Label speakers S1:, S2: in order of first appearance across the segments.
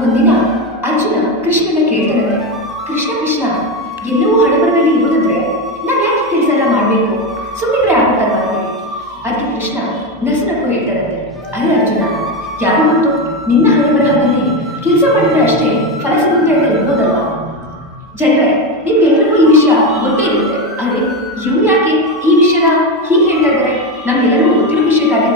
S1: ಒಂದಿನ ಅರ್ಜುನ ಕೃಷ್ಣನ ಕೇಳ್ತಾರೆ ಕೃಷ್ಣ ಕೃಷ್ಣ ಎಲ್ಲವೂ ಹಣಬರದಲ್ಲಿ ಇರೋದಂದ್ರೆ ನಾನು ಯಾಕೆ ಕೆಲಸ ಎಲ್ಲ ಮಾಡಬೇಕು? ಸುಮ್ಮನೆ ಆಗುತ್ತಲ್ಲ. ಅದಕ್ಕೆ ಕೃಷ್ಣ ನಸನಕ್ಕೂ ಹೇಳ್ತಾರಂತೆ. ಅಲ್ಲ ಅರ್ಜುನ, ಯಾರು ಮತ್ತು ನಿನ್ನ ಹಣಬರಹದಲ್ಲಿ ಕೆಲಸ ಮಾಡಿದ್ರೆ ಅಷ್ಟೇ ಫಲ ಸಿಗುತ್ತೆ ಅಂತ ಇರ್ಬೋದಲ್ಲ ಜನರೇ ನಿಮ್ಗೆಲ್ಲರಿಗೂ ಈ ವಿಷಯ ಗೊತ್ತೇ ಇರುತ್ತೆ. ಅದೇ ಇವ್ರು ಯಾಕೆ ಈ ವಿಷಯ ಹೀಗೆ ಹೇಳ್ತಾ ಇದ್ದಾರೆ ನಮ್ಗೆಲ್ಲರಿಗೂ ಗೊತ್ತಿರೋ ವಿಷಯ ತಾನೆ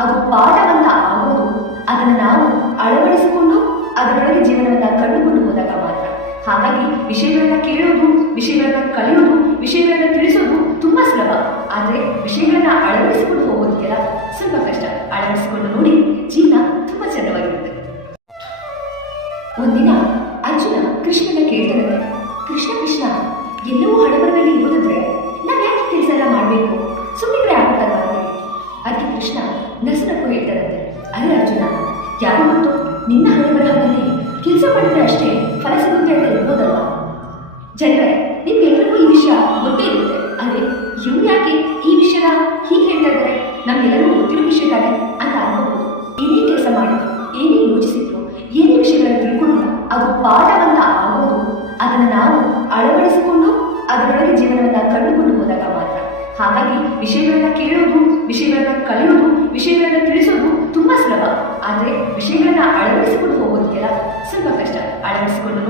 S1: ಅದು ಪಾಠವನ್ನ ಆಗೋದು, ಅದನ್ನು ನಾವು ಅಳವಡಿಸಿಕೊಂಡು ಅದರೊಳಗೆ ಜೀವನವನ್ನ ಕಂಡುಕೊಂಡು ಹೋದಾಗ ಮಾತ್ರ. ಹಾಗಾಗಿ ವಿಷಯಗಳನ್ನ ಕೇಳೋದು, ವಿಷಯಗಳನ್ನ ಕಲಿಯೋದು, ವಿಷಯಗಳನ್ನ ತಿಳಿಸೋದು ತುಂಬಾ ಸುಲಭ. ಆದ್ರೆ ವಿಷಯಗಳನ್ನ ಅಳವಡಿಸಿಕೊಂಡು ಹೋಗೋದಕ್ಕೆಲ್ಲ ಸ್ವಲ್ಪ ಕಷ್ಟ. ಅಳವಡಿಸಿಕೊಂಡು ನೋಡಿ, ಜೀವನ ತುಂಬಾ ಚೆನ್ನಾಗಿರುತ್ತೆ ಒಂದಿನ ಅರ್ಜುನ ಕೃಷ್ಣನ ಕೇಳ್ತಾನಂತೆ ಮಾಡಿದ್ರೆ ಅಷ್ಟೇ ಫಲ ಸಿಗುತ್ತೆ ಅಂತ ಇರ್ಬೋದಲ್ಲ ಜನರೇ ನಿಮ್ಗೆಲ್ಲರಿಗೂ ಈ ವಿಷಯ ಗೊತ್ತೇ ಇರುತ್ತೆ. ಇವ್ರು ಯಾಕೆ ಈ ವಿಷಯನ ಹೀಗೆ ಹೇಳ್ತಾ ಇದ್ದಾರೆ ನಮ್ಗೆಲ್ಲರೂ ಗೊತ್ತಿರೋ ವಿಷಯ ಅಂತ ಅನ್ಕೋಬಹುದು. ಏನೇ ಕೆಲಸ ಮಾಡಿದ್ರು ಏನೇ ಯೋಚಿಸಿದ್ರು, ಏನೇ ವಿಷಯಗಳನ್ನು ತಿಳ್ಕೊಂಡಿಲ್ಲ ಅದು ಪಾಠವನ್ನ ಆಗೋದು ಅದನ್ನು ನಾವು ಅಳವಡಿಸಿಕೊಂಡು ಅದರೊಳಗೆ ಜೀವನವನ್ನ ಕಂಡುಕೊಂಡು ಹೋದಾಗ ಮಾತ್ರ. ಹಾಗಾಗಿ ವಿಷಯಗಳನ್ನ ಕೇಳೋದು, ವಿಷಯಗಳನ್ನ ಕಲಿಯೋದು, ವಿಷಯಗಳನ್ನ ತಿಳಿಸೋದು ತುಂಬಾ ಸುಲಭ. ಆದ್ರೆ ವಿಷಯಗಳನ್ನ ಅಳವಡಿಸಿಕೊಂಡು ಹೋಗೋದಕ್ಕೆಲ್ಲ ಸ್ವಲ್ಪ ಕಷ್ಟ ಅಳವಡಿಸಿಕೊಂಡು ನೋಡಿ ಜೀವನ